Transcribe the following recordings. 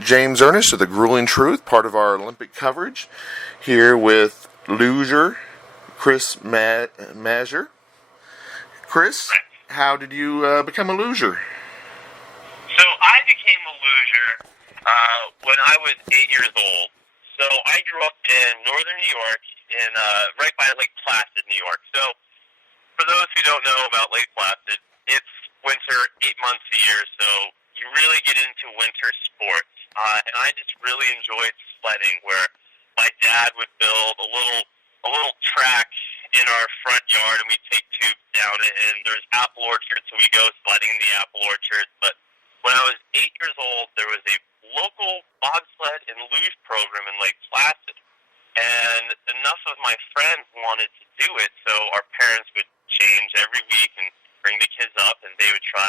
James Ernest of the Grueling Truth, part of our Olympic coverage, here with Luger, Chris Mazdzer. Chris, how did you become a luger? So I became a luger when I was 8 years old. So I grew up in northern New York, right by Lake Placid, New York. So for those who don't know about Lake Placid, it's winter 8 months a year, so you really get into winter sports. And I just really enjoyed sledding, where my dad would build a little track in our front yard, and we'd take tubes down it, and there's apple orchards, so we go sledding in the apple orchards. But when I was 8 years old, there was a local bobsled and luge program in Lake Placid, and enough of my friends wanted to do it, so our parents would change every week and bring the kids up, and they would try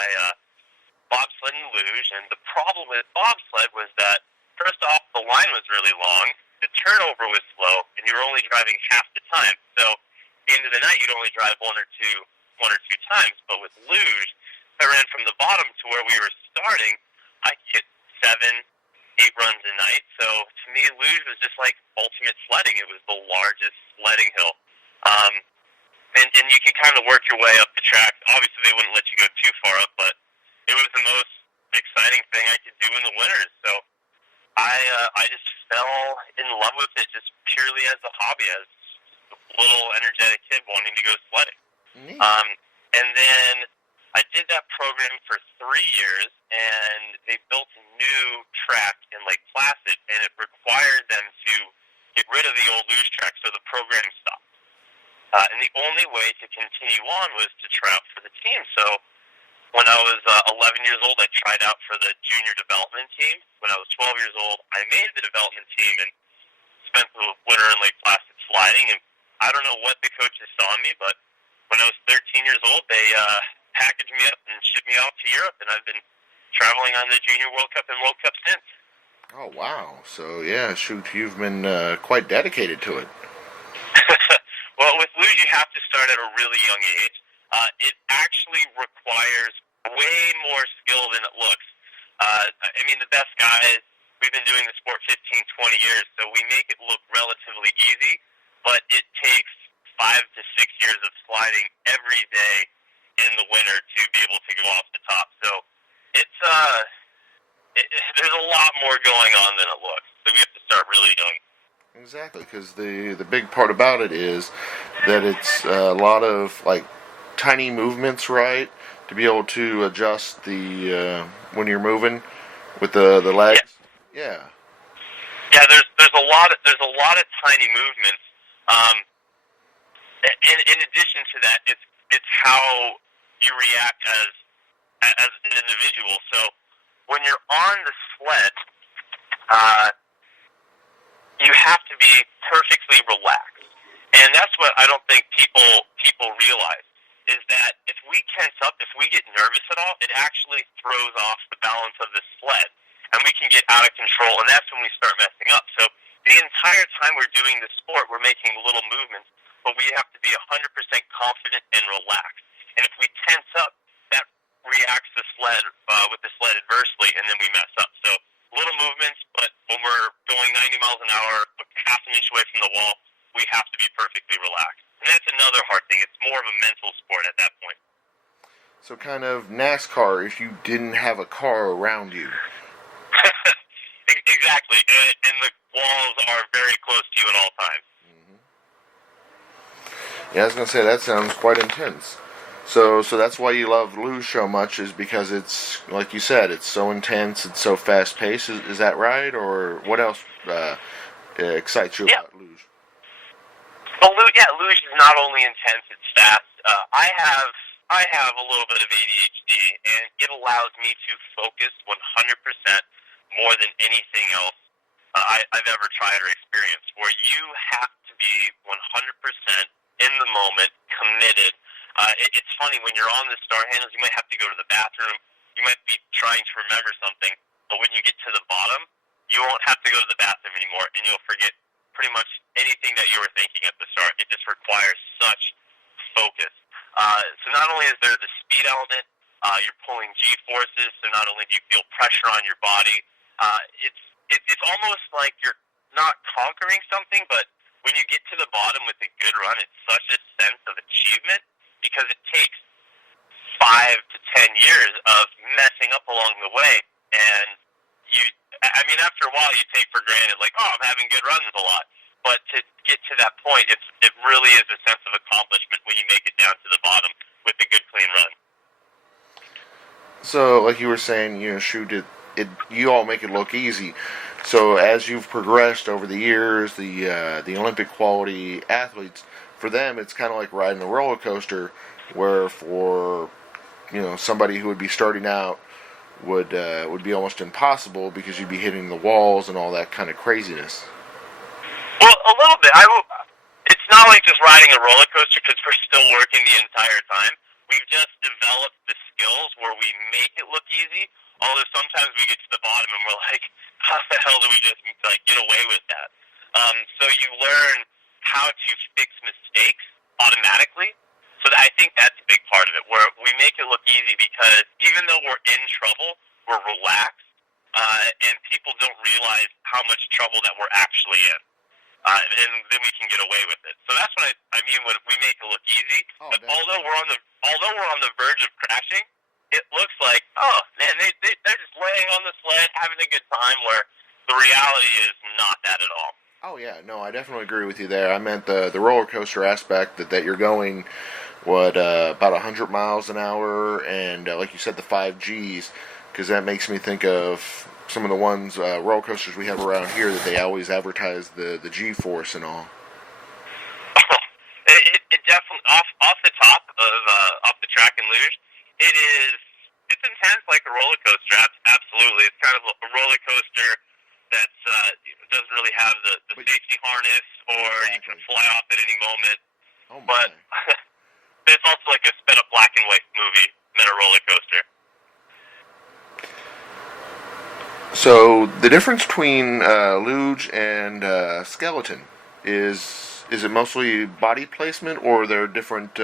bobsled and luge. And the problem with bobsled was that, first off, the line was really long, the turnover was slow, and you were only driving half the time. So at the end of the night, you'd only drive one or two times. But with luge, I ran from the bottom to where we were starting. I could get 7, 8 runs a night. So to me, luge was just like ultimate sledding. It was the largest sledding hill. And you can kind of work your way up the track. Obviously, they wouldn't let you go too far up, but it was the most exciting thing I could do in the winters. So I just fell in love with it just purely as a hobby, as a little energetic kid wanting to go sledding. And then I did that program for 3 years, and they built a new track in Lake Placid, and it required them to get rid of the old luge track, so the program stopped. And the only way to continue on was to try out for the team. So when I was 11 years old, I tried out for the junior development team. When I was 12 years old, I made the development team and spent the winter in Lake Placid sliding. And I don't know what the coaches saw in me, but when I was 13 years old, they packaged me up and shipped me off to Europe, and I've been traveling on the Junior World Cup and World Cup since. Oh, wow. So, yeah, shoot, you've been quite dedicated to it. Well, with luge, you have to start at a really young age. It actually requires way more skill than it looks. I mean, the best guys, we've been doing the sport 15, 20 years, so we make it look relatively easy, but it takes 5 to 6 years of sliding every day in the winter to be able to go off the top. So it's there's a lot more going on than it looks. So we have to start really young. Exactly, because the big part about it is that it's a lot of like tiny movements, right? To be able to adjust the when you're moving with the legs. Yeah. Yeah, there's a lot of tiny movements. In addition to that, it's how you react as an individual. So when you're on the sled, you have to be perfectly relaxed, and that's what I don't think people realize, is that if we tense up, if we get nervous at all, it actually throws off the balance of the sled, and we can get out of control, and that's when we start messing up. So the entire time we're doing the sport, we're making little movements, but we have to be 100% confident and relaxed. And if we tense up, that reacts with the sled adversely, and then we mess up. So little movements, but when we're going 90 miles an hour, half an inch away from the wall, we have to be perfectly relaxed. And that's another hard thing. It's more of a mental sport at that point. So kind of NASCAR if you didn't have a car around you. Exactly. And the walls are very close to you at all times. Mm-hmm. Yeah, I was going to say, that sounds quite intense. So that's why you love luge so much, is because it's, like you said, it's so intense, it's so fast-paced. Is that right? Or what else excites you about luge? Well, luge is not only intense, it's fast. I have a little bit of ADHD, and it allows me to focus 100% more than anything else I've ever tried or experienced, where you have to be 100% in the moment, committed. It's funny, when you're on the start handles, you might have to go to the bathroom, you might be trying to remember something, but when you get to the bottom, you won't have to go to the bathroom anymore, and you'll forget pretty much anything that you were thinking at the start. It just requires such focus. So not only is there the speed element, you're pulling G-forces, so not only do you feel pressure on your body, It's almost like you're not conquering something, but when you get to the bottom with a good run, it's such a sense of achievement because it takes 5 to 10 years of messing up along the way, and I mean, after a while, you take for granted, like, oh, I'm having good runs a lot. But to get to that point, it really is a sense of accomplishment when you make it down to the bottom with a good, clean run. So, like you were saying, shoot, you all make it look easy. So, as you've progressed over the years, the Olympic quality athletes, for them, it's kind of like riding a roller coaster, where for somebody who would be starting out would be almost impossible because you'd be hitting the walls and all that kind of craziness. Well, a little bit. It's not like just riding a roller coaster because we're still working the entire time. We've just developed the skills where we make it look easy, although sometimes we get to the bottom and we're like, how the hell do we just get away with that? So you learn how to fix mistakes automatically. So I think that's a big part of it, where we make it look easy because even though we're in trouble, we're relaxed, and people don't realize how much trouble that we're actually in. And then we can get away with it. So that's what I mean when we make it look easy. Oh, but although we're on the verge of crashing, it looks like, oh man, they're just laying on the sled having a good time. Where the reality is not that at all. Oh yeah, no, I definitely agree with you there. I meant the roller coaster aspect that you're going, about 100 miles an hour, and like you said, the 5Gs, because that makes me think of some of the ones roller coasters we have around here that they always advertise the G-force and all. It definitely off the top of off the track and luge, it's intense like a roller coaster. Absolutely, it's kind of a roller coaster that doesn't really have the safety harness, or you can fly off at any moment. Oh my. But it's also like a sped up black and white movie than a roller coaster. So the difference between luge and skeleton is it mostly body placement, or are there different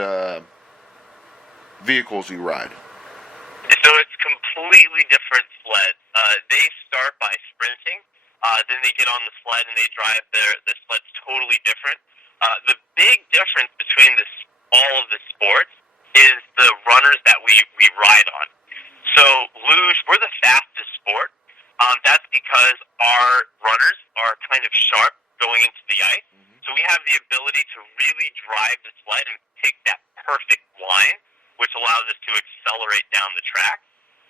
vehicles you ride? So it's completely different sleds. They start by sprinting, then they get on the sled and they drive the sleds totally different. The big difference between all of the sports is the runners that we ride on. So luge, we're the fastest sport. That's because our runners are kind of sharp going into the ice. Mm-hmm. So we have the ability to really drive the sled and pick that perfect line, which allows us to accelerate down the track.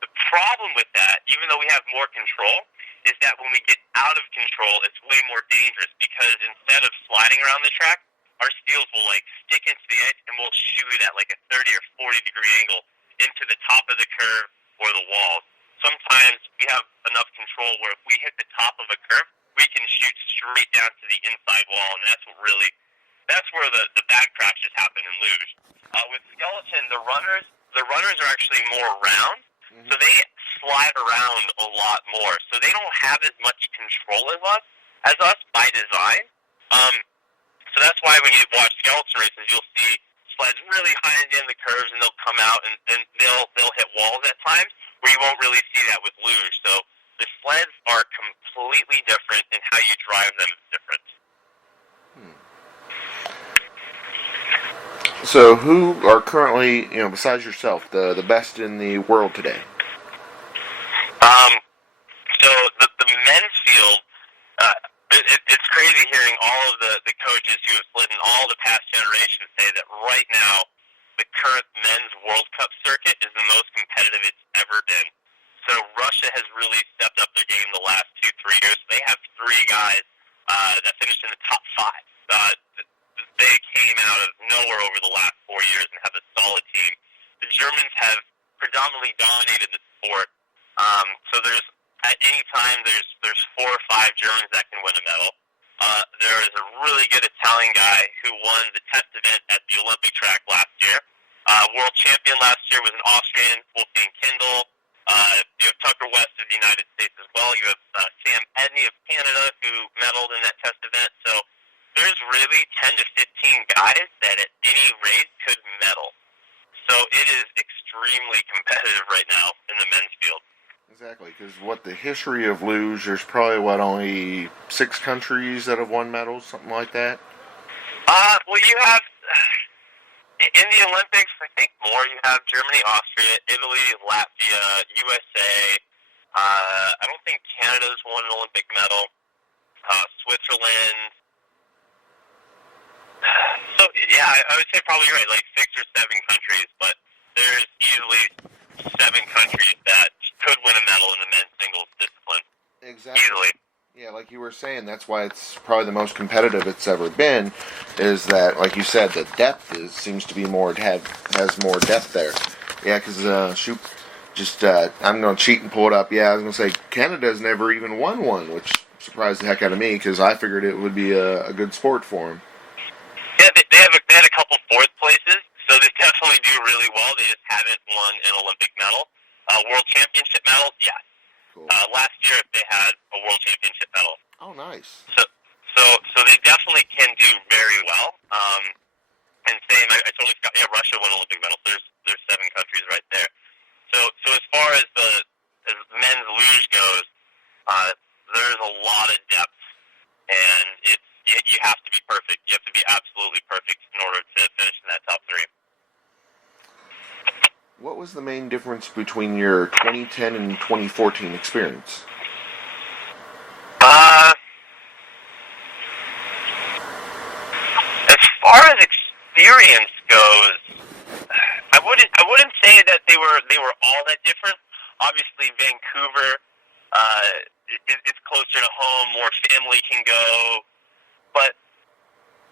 The problem with that, even though we have more control, is that when we get out of control, it's way more dangerous because instead of sliding around the track, our steels will stick into the ice and we'll shoot at a 30 or 40 degree angle into the top of the curve or the walls. Sometimes we have enough control where if we hit the top of a curve, we can shoot straight down to the inside wall, and that's where the bad crashes happen in luge. With skeleton, the runners are actually more round, mm-hmm. So they slide around a lot more. So they don't have as much control as us by design. So that's why when you watch skeleton races, you'll see sleds really high in the curves, and they'll come out and they'll hit walls at times, where you won't really see that with luge. So the sleds are completely different, and how you drive them is different. So who are currently, besides yourself, the best in the world today? So the men's field, it's crazy hearing all of the coaches who have slid in all the past generations say that right now the current men's World Cup circuit is the most competitive it's ever been. So Russia has really stepped up their game the last 2-3 years. They have 3 guys that finished in the top 5. They came out of nowhere over the last 4 years and have a solid team. The Germans have predominantly dominated the sport. So at any time there's 4 or 5 Germans that can win a medal. There is a really good Italian guy who won the test event at the Olympic track last year. World champion last year was an Austrian, Wolfgang Kindl. You have Tucker West of the United States as well. You have Sam Edney of Canada who medaled in that test event. So there's really 10 to 15 guys that at any race could medal. So it is extremely competitive right now in the men's field. Exactly, because the history of luge, there's probably only 6 countries that have won medals, something like that. Well, you have in the Olympics, I think more. You have Germany, Austria, Italy, Latvia, USA. I don't think Canada's won an Olympic medal. Switzerland. So yeah, I would say probably right, like 6 or 7 countries, but there's easily 7 countries that could win a medal in the men's singles discipline. Exactly. Easily. Yeah, like you were saying, that's why it's probably the most competitive it's ever been. Is that, like you said, the depth seems to be has more depth there. Yeah, because I'm going to cheat and pull it up. Yeah, I was going to say Canada's never even won one, which surprised the heck out of me because I figured it would be a good sport for them. Yeah, they had a couple 4th places, so they definitely do really well. They just haven't won an Olympic medal. World Championship medals, yes. Cool. Last year they had a World Championship medal. Oh, nice. So they definitely can do very well. And same, I totally forgot. Yeah, Russia won an Olympic medal. There's 7 countries right there. So as far as as men's luge goes, there's a lot of depth, and you have to be perfect. You have to be absolutely perfect in order to finish in that top 3. What was the main difference between your 2010 and 2014 experience? As far as experience goes, I wouldn't say that they were all that different. Obviously, Vancouver, it's closer to home, more family can go, but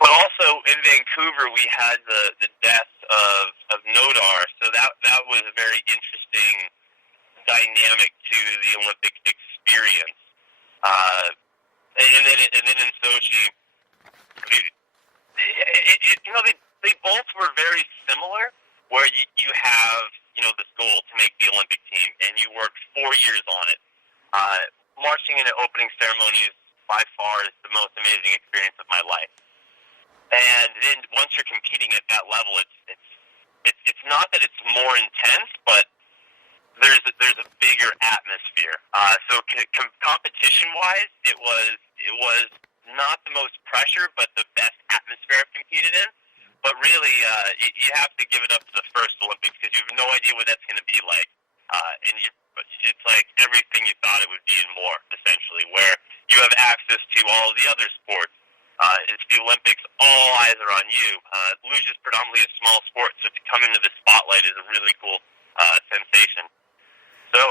also in Vancouver we had the death of Nodar, so that was a very interesting dynamic to the Olympic experience. And then in Sochi, they both were very similar, where you have this goal to make the Olympic team, and you work 4 years on it. Marching in an opening ceremony is by far the most amazing experience of my life. And then once you're competing at that level, it's not that it's more intense, but there's a bigger atmosphere. So competition wise, it was not the most pressure, but the best atmosphere I've competed in. But really, you have to give it up to the first Olympics because you have no idea what that's going to be like. And it's like everything you thought it would be and more, essentially, where you have access to all of the other sports. It's the Olympics, all eyes are on you. Luge is predominantly a small sport, so to come into the spotlight is a really cool sensation. So,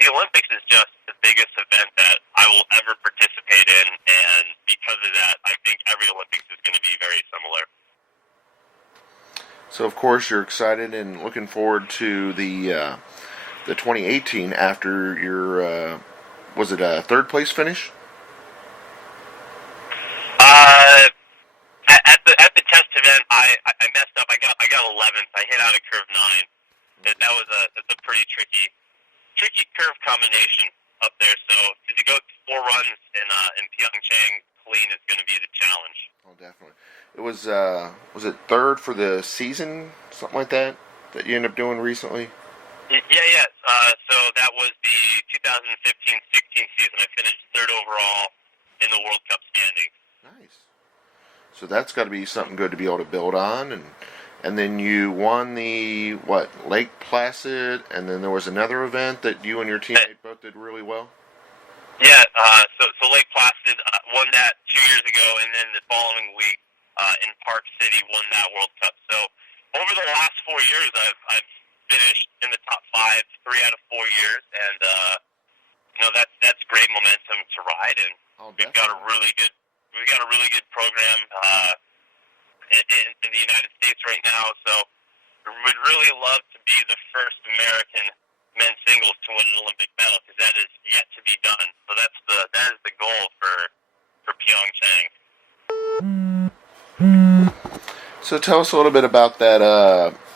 the Olympics is just the biggest event that I will ever participate in, and because of that, I think every Olympics is going to be very similar. So, of course, you're excited and looking forward to the 2018 after your, was it a 3rd place finish? At the test event, I messed up. I got 11th. I hit out of curve 9. That's a pretty tricky curve combination up there. So to go 4 runs in Pyeongchang clean is going to be the challenge. Oh, definitely. It was it 3rd for the season, something like that you ended up doing recently? Yeah. So that was the 2015-16 season. I finished 3rd overall in the World Cup standings. Nice. So that's got to be something good to be able to build on, and then you won the Lake Placid, and then there was another event that you and your teammate both did really well. Yeah. So Lake Placid won that 2 years ago, and then the following week in Park City won that World Cup. So over the last 4 years, I've finished in the top 5 3 out of 4 years, and that's great momentum to ride, and we've got a really good program in the United States right now. So we'd really love to be the first American men's singles to win an Olympic medal, because that is yet to be done. So that is the goal for Pyeongchang. So tell us a little bit about that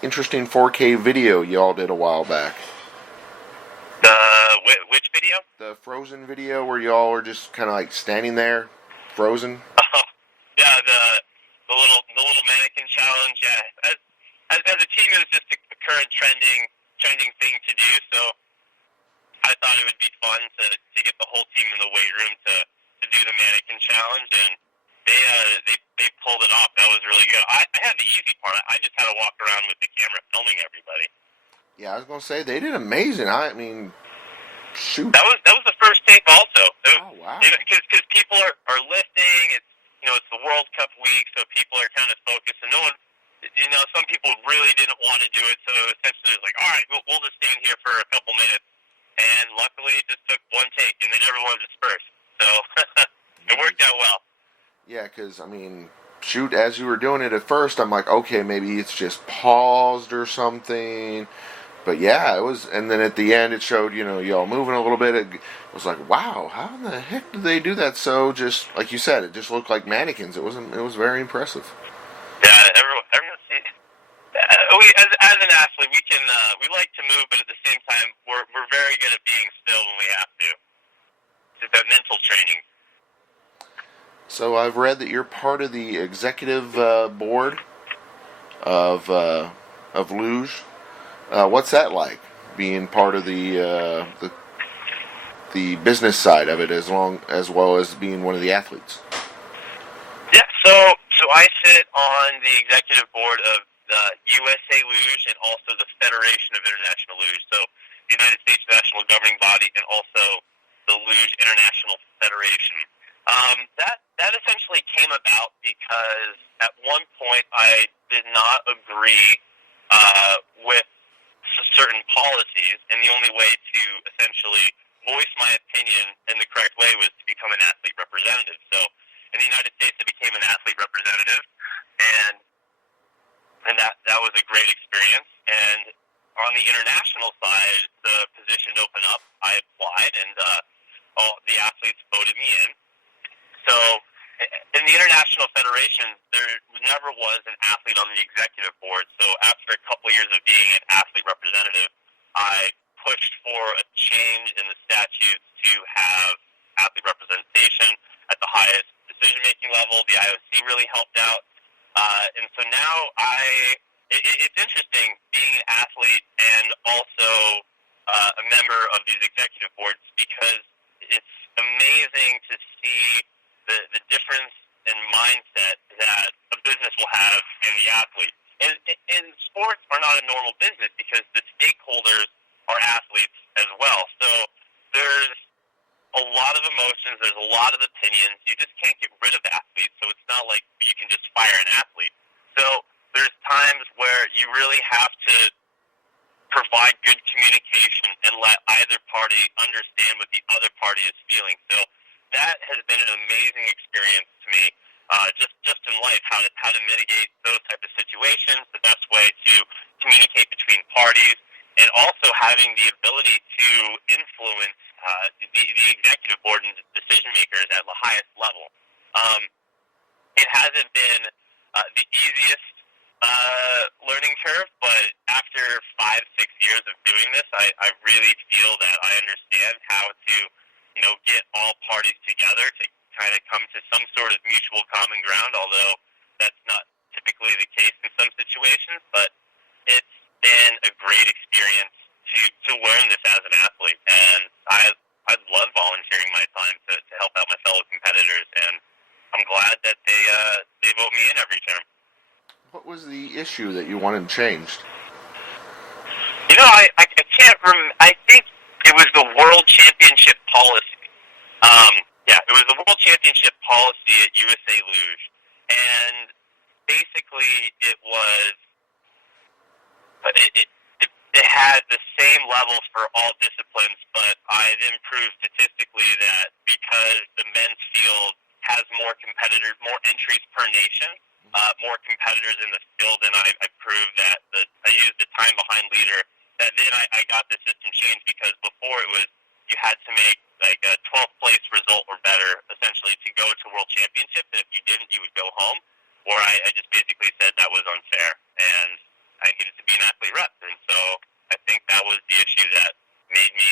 interesting 4K video you all did a while back. Which video? The Frozen video where you all were just kind of like standing there, frozen. Yeah, the little mannequin challenge. Yeah, as a team, it was just a current trending thing to do. So I thought it would be fun to get the whole team in the weight room to do the mannequin challenge, and they pulled it off. That was really good. I had the easy part. I just had to walk around with the camera filming everybody. Yeah, I was gonna say they did amazing. I mean, shoot. That was the first take also. Oh wow. Because people are lifting. It's the World Cup week, so people are kind of focused, and no one. Some people really didn't want to do it, so essentially it was like, all right, we'll just stand here for a couple minutes. And luckily it just took one take, and then everyone dispersed. So it worked out well. Yeah, because, I mean, shoot, as you were doing it at first, I'm like, okay, maybe it's just paused or something. But yeah, it was, and then at the end it showed, y'all moving a little bit. It was like, wow, how in the heck did they do that? So just, like you said, it just looked like mannequins. It was very impressive. Yeah, everyone as an athlete, we like to move, but at the same time, we're very good at being still when we have to. It's that mental training. So I've read that you're part of the executive board of Luge. What's that like? Being part of the business side of it, as well as being one of the athletes. Yeah. So I sit on the executive board of the USA Luge and also the Federation of International Luge. So the United States national governing body and also the Luge International Federation. That essentially came about because at one point I did not agree with certain policies, and the only way to essentially voice my opinion in the correct way was to become an athlete representative. So in the United States, I became an athlete representative, and that was a great experience. And on the international side, the position opened up. I applied, and all the athletes voted me in. So in the International Federation, there never was an athlete on the executive board. So after a couple of years of being an athlete representative, I pushed for a change in the statutes to have athlete representation at the highest decision-making level. The IOC really helped out. And so now it's interesting being an athlete and also a member of these executive boards, because it's amazing to see the difference in mindset that a business will have in the athlete. And sports are not a normal business because the stakeholders are athletes as well. So there's a lot of emotions, there's a lot of opinions. You just can't get rid of athletes, so it's not like you can just fire an athlete. So there's times where you really have to provide good communication and let either party understand what the other party is feeling. So that has been an amazing experience to me, just in life, how to mitigate those type of situations, the best way to communicate between parties, and also having the ability to influence the executive board and decision makers at the highest level. It hasn't been the easiest learning curve, but after 5-6 years of doing this, I really feel that I understand how to get all parties together to kind of come to some sort of mutual common ground, although that's not typically the case in some situations. But it's been a great experience to learn this as an athlete, and I love volunteering my time to help out my fellow competitors, and I'm glad that they vote me in every term. What was the issue that you wanted changed? I can't remember. I think it was the World Championship policy. It was the World Championship policy at USA Luge, and basically it was it had the same levels for all disciplines, but I then proved statistically that because the men's field has more competitors, more entries per nation, more competitors in the field, and I proved that I used the time behind leader. That then I got the system changed, because before it was you had to make like a 12th place result or better essentially to go to World Championships, and if you didn't, you would go home. Or I just basically said that was unfair, and I needed to be an athlete rep, and so I think that was the issue that made me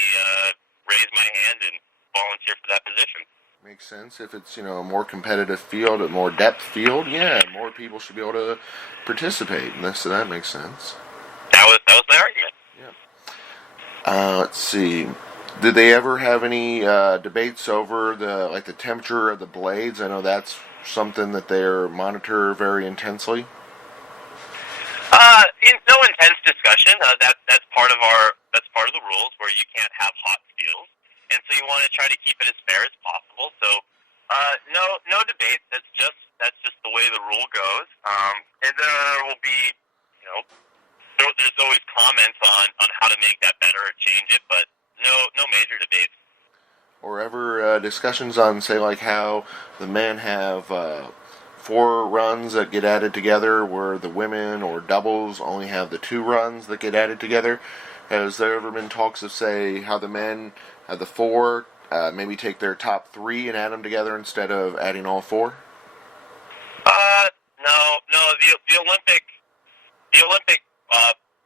raise my hand and volunteer for that position. Makes sense. If it's a more competitive field, a more depth field, yeah, more people should be able to participate, and so that makes sense. That was my argument. Yeah. Let's see. Did they ever have any debates over the temperature of the blades? I know that's something that they monitor very intensely. No intense discussion. That's part of the rules, where you can't have hot steels, and so you want to try to keep it as fair as possible. So no debate. That's just the way the rule goes. And there will be, there's always comments on how to make that better or change it, but no major debates. Or ever discussions on, say, like how the men have 4 runs that get added together, where the women or doubles only have the 2 runs that get added together. Has there ever been talks of, say, how the men have the 4, maybe take their top 3 and add them together instead of adding all 4? No. The Olympic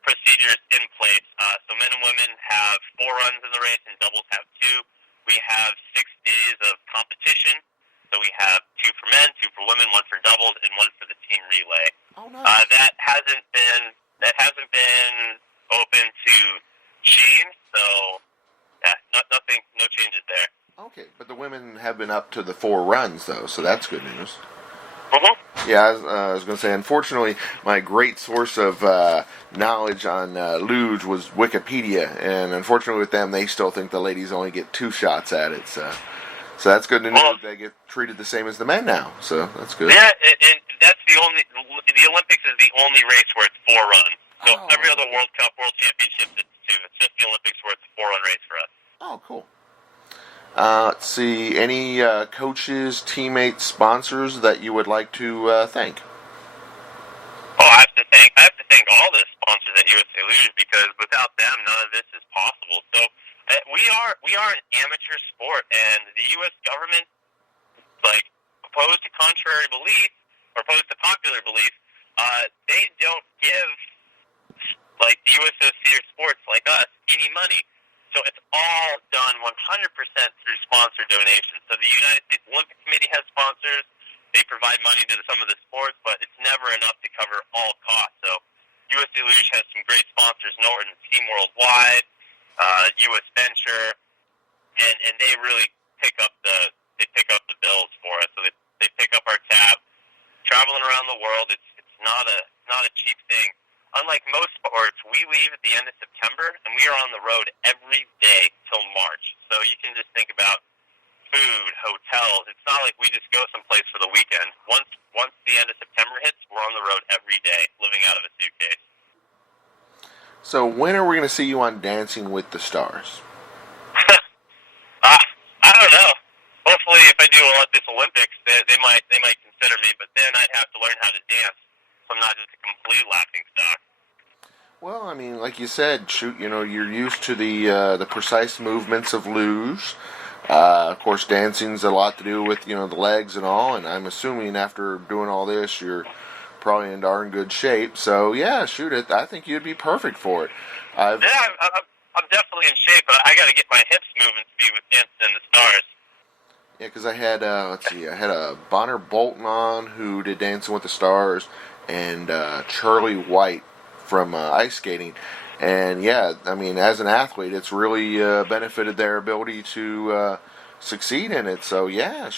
procedures in place. So men and women have 4 runs in the race, and doubles have 2. We have 6 days of competition. So we have 2 for men, 2 for women, 1 for doubles, and 1 for the team relay. Oh, nice. That hasn't been open to change. So nothing, no changes there. Okay, but the women have been up to the 4 runs though, so that's good news. Mm-hmm. Yeah, I was going to say, unfortunately, my great source of knowledge on luge was Wikipedia, and unfortunately with them, they still think the ladies only get 2 shots at it, so that's good to know. They get treated the same as the men now, so that's good. Yeah, and that's the Olympics is the only race where it's 4 runs. So every other World Cup, World Championships, it's 2. It's just the Olympics where it's a 4-run race for us. Oh, cool. Let's see, any coaches, teammates, sponsors that you would like to thank? Oh, I have to thank all the sponsors at USA Luge, because without them, none of this is possible. So we are an amateur sport, and the U.S. government, opposed to contrary belief or opposed to popular belief, they don't give the USOC or sports like us any money. So it's all done 100% through sponsor donations. So the United States Olympic Committee has sponsors. They provide money to some of the sports, but it's never enough to cover all costs. So USA Luge has some great sponsors: Norton, Team Worldwide, US Venture, and they really pick up the bills for us. So they pick up our tab. Traveling around the world, it's not a cheap thing. Unlike most sports, we leave at the end of September, and we are on the road every day till March. So you can just think about food, hotels. It's not like we just go someplace for the weekend. Once the end of September hits, we're on the road every day, living out of a suitcase. So when are we going to see you on Dancing with the Stars? I don't know. Hopefully, if I do well at this Olympics, they might consider me. But then I'd have to learn how to dance. I'm not just a complete laughing stock. Well, I mean, like you said, you're used to the precise movements of luge. Of course, dancing's a lot to do with, the legs and all, and I'm assuming after doing all this, you're probably in darn good shape. So, yeah, I think you'd be perfect for it. I'm definitely in shape, but I got to get my hips moving to be with Dancing in the Stars. Yeah, because I had, I had a Bonner Bolton on who did Dancing with the Stars, and Charlie White from ice skating. And yeah, I mean, as an athlete, it's really benefited their ability to succeed in it. So yeah,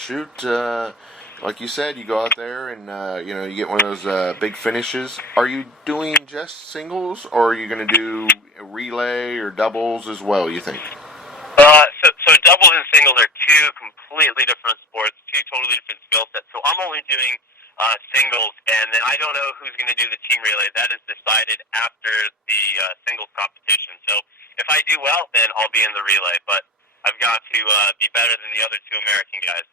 like you said, you go out there and you get one of those big finishes. Are you doing just singles, or are you going to do a relay or doubles as well, you think? So doubles and singles are 2 completely different sports, 2 totally different skill sets. So I'm only doing singles, and then I don't know who's going to do the team relay. That is decided after the singles competition. So if I do well, then I'll be in the relay, but I've got to be better than the other 2 American guys.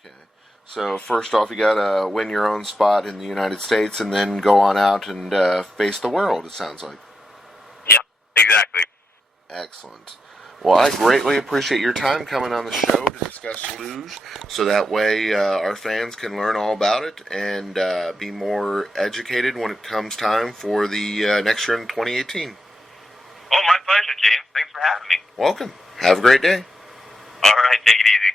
Okay. So first off, you got to win your own spot in the United States, and then go on out and face the world, it sounds like. Yeah, exactly. Excellent. Well, I greatly appreciate your time coming on the show to discuss luge, so that way our fans can learn all about it and be more educated when it comes time for the next year in 2018. Oh, my pleasure, James. Thanks for having me. Welcome. Have a great day. All right, take it easy.